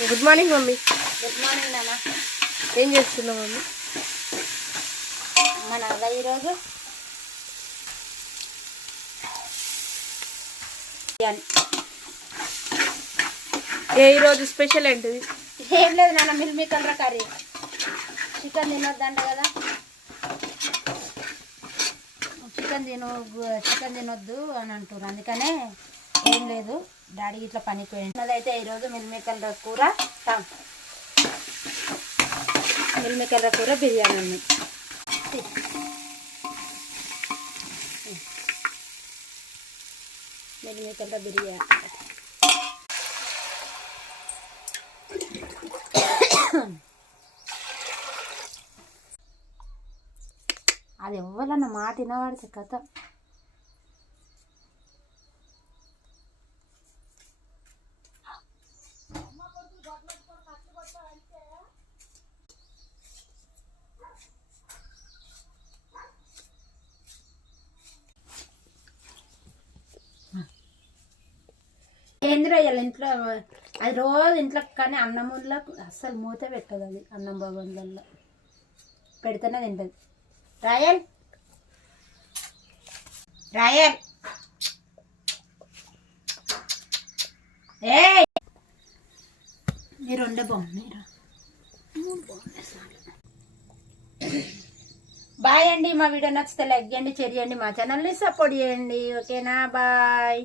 Good morning mummy. Good morning నాన్న. ఏం చేస్తున్నావు మమ్మీ? మన ఈరోజు ఈరోజు స్పెషల్ ఏంటిది? ఏం లేదు నాన్న, మిల్ మేకర్ కర్రీ. చికెన్ తినొద్దంట కదా, చికెన్ తినొద్దు అని అంటారు. అందుకనే ఏం లేదు, డాడీ ఇట్లా పనికి పోయింది. అదైతే ఈరోజు మిల్ మేకర్ కూర, మిల్ మేకర్ కూర, బిర్యానీ అన్ని. మిల్ మేకర్ బిర్యానీ అది ఎవ్వరన్న మాట వినవాడితే కథ. ఏంద్రా ఇంట్లో అది రోజు ఇంట్లో, కానీ అన్నముల్లో అస్సలు మూత పెట్టదు. అది అన్నం భవన్లలో పెడితేనే తింటుంది. రాయల్ రాయల్ ఏ మీరు ఉండే బాగున్నాయి. బాయ్ అండి. మా వీడియో నచ్చితే లైక్ చేయండి, షేర్ చేయండి, మా ఛానల్ని సపోర్ట్ చేయండి. ఓకేనా? బాయ్.